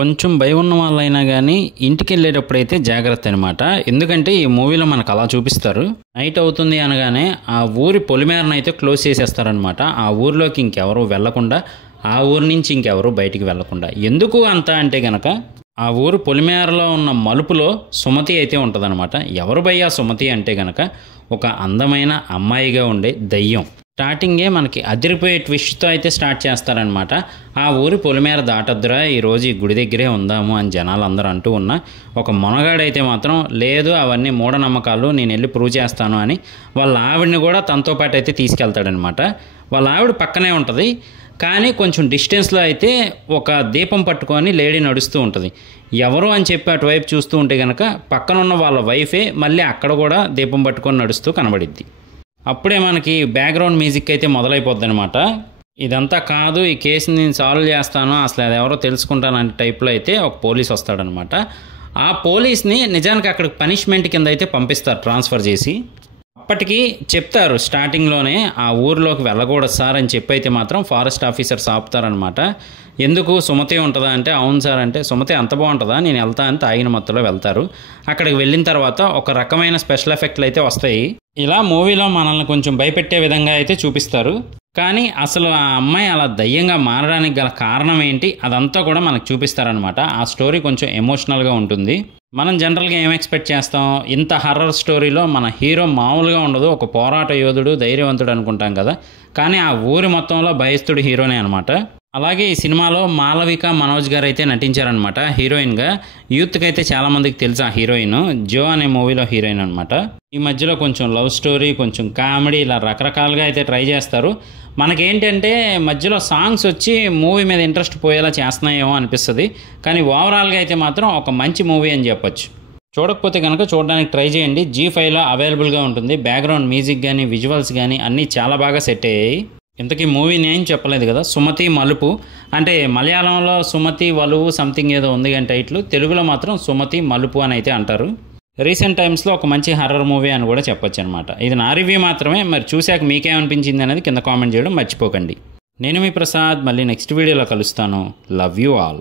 కొంచెం భయం ఉన్న వాళ్ళైనా కానీ ఇంటికెళ్ళేటప్పుడైతే జాగ్రత్త అనమాట. ఎందుకంటే ఈ మూవీలో మనకు అలా చూపిస్తారు. నైట్ అవుతుంది అనగానే ఆ ఊరి పొలిమేరనైతే క్లోజ్ చేసేస్తారనమాట. ఆ ఊరిలోకి ఇంకెవరు వెళ్లకుండా, ఆ ఊరి నుంచి ఇంకెవరు బయటికి వెళ్లకుండా. ఎందుకు అంత అంటే గనక ఆ ఊరు పొలిమేరలో ఉన్న మలుపులో సుమతి అయితే ఉంటుందన్నమాట. ఎవరు భయ్యా సుమతి అంటే గనక ఒక అందమైన అమ్మాయిగా ఉండే దయ్యం. స్టార్టింగే మనకి అదిరిపోయే ట్విస్ట్తో అయితే స్టార్ట్ చేస్తారనమాట. ఆ ఊరి పొలిమేర దాటద్దురా, ఈరోజు ఈ గుడి దగ్గరే ఉందాము అని జనాలు అందరూ అంటూ ఉన్న ఒక మొనగాడైతే మాత్రం లేదు, అవన్నీ మూఢనమ్మకాలు, నేను వెళ్ళి ప్రూవ్ చేస్తాను అని వాళ్ళ ఆవిడని కూడా తనతో పాటు అయితే తీసుకెళ్తాడనమాట. వాళ్ళ ఆవిడ పక్కనే ఉంటుంది, కానీ కొంచెం డిస్టెన్స్లో అయితే ఒక దీపం పట్టుకొని లేడీ నడుస్తూ ఉంటుంది. ఎవరు అని చెప్పి అటువైపు చూస్తూ ఉంటే కనుక పక్కన ఉన్న వాళ్ళ వైఫే మళ్ళీ అక్కడ కూడా దీపం పట్టుకొని నడుస్తూ కనబడిద్ది. అప్పుడే మనకి బ్యాక్గ్రౌండ్ మ్యూజిక్ అయితే మొదలైపోద్ది అనమాట. ఇదంతా కాదు, ఈ కేసుని నేను సాల్వ్ చేస్తాను, అసలు అది ఎవరో తెలుసుకుంటాను అనే టైప్లో అయితే ఒక పోలీస్ వస్తాడనమాట. ఆ పోలీస్ని నిజానికి అక్కడికి పనిష్మెంట్ కింద అయితే పంపిస్తారు, ట్రాన్స్ఫర్ చేసి. అప్పటికి చెప్తారు స్టార్టింగ్లోనే ఆ ఊరిలోకి వెళ్ళకూడదు సార్ అని చెప్పి అయితే మాత్రం ఫారెస్ట్ ఆఫీసర్స్ ఆపుతారనమాట. ఎందుకు సుమతి ఉంటుందా అంటే అవును సార్ అంటే, సుమతి అంత బాగుంటుందా, నేను వెళ్తా అని తాగిన మత్తులో వెళ్తారు. అక్కడికి వెళ్ళిన తర్వాత ఒక రకమైన స్పెషల్ ఎఫెక్ట్లు అయితే వస్తాయి. ఇలా మూవీలో మనల్ని కొంచెం భయపెట్టే విధంగా అయితే చూపిస్తారు. కానీ అసలు ఆ అమ్మాయి అలా దయ్యంగా మారడానికి గల కారణం ఏంటి అదంతా కూడా మనకు చూపిస్తారనమాట. ఆ స్టోరీ కొంచెం ఎమోషనల్గా ఉంటుంది. మనం జనరల్గా ఏం ఎక్స్పెక్ట్ చేస్తాం, ఇంత హర్రర్ స్టోరీలో మన హీరో మామూలుగా ఉండదు, ఒక పోరాట యోధుడు, ధైర్యవంతుడు అనుకుంటాం కదా. కానీ ఆ ఊరి మొత్తంలో భయస్థుడు హీరోనే అనమాట. అలాగే ఈ సినిమాలో మాలవిక మనోజ్ గారు అయితే నటించారనమాట హీరోయిన్గా. యూత్కి అయితే చాలామందికి తెలుసు ఆ హీరోయిన్. జో అనే మూవీలో హీరోయిన్ అనమాట. ఈ మధ్యలో కొంచెం లవ్ స్టోరీ, కొంచెం కామెడీ, ఇలా రకరకాలుగా అయితే ట్రై చేస్తారు. మనకేంటంటే మధ్యలో సాంగ్స్ వచ్చి మూవీ మీద ఇంట్రెస్ట్ పోయేలా చేస్తున్నాయేమో అనిపిస్తుంది. కానీ ఓవరాల్గా అయితే మాత్రం ఒక మంచి మూవీ అని చెప్పొచ్చు. చూడకపోతే కనుక చూడడానికి ట్రై చేయండి. G5లో అవైలబుల్గా ఉంటుంది. బ్యాక్గ్రౌండ్ మ్యూజిక్ కానీ విజువల్స్ కానీ అన్నీ చాలా బాగా సెట్ అయ్యాయి. ఇంతకీ మూవీ నేమ్ చెప్పలేదు కదా, సుమతి మలుపు అంటే మలయాళంలో సుమతి వలువు సంథింగ్ ఏదో ఉంది కానీ టైటిల్, తెలుగులో మాత్రం సుమతి మలుపు అని అయితే అంటారు. రీసెంట్ టైమ్స్లో ఒక మంచి హర్రర్ మూవీ అని కూడా చెప్పొచ్చు అనమాట. ఇది నా రివ్యూ మాత్రమే. మరి చూశాక మీకేమనిపించింది అనేది కింద కామెంట్ చేయడం మర్చిపోకండి. నేను మీ ప్రసాద్, మళ్ళీ నెక్స్ట్ వీడియోలో కలుస్తాను. Love you all.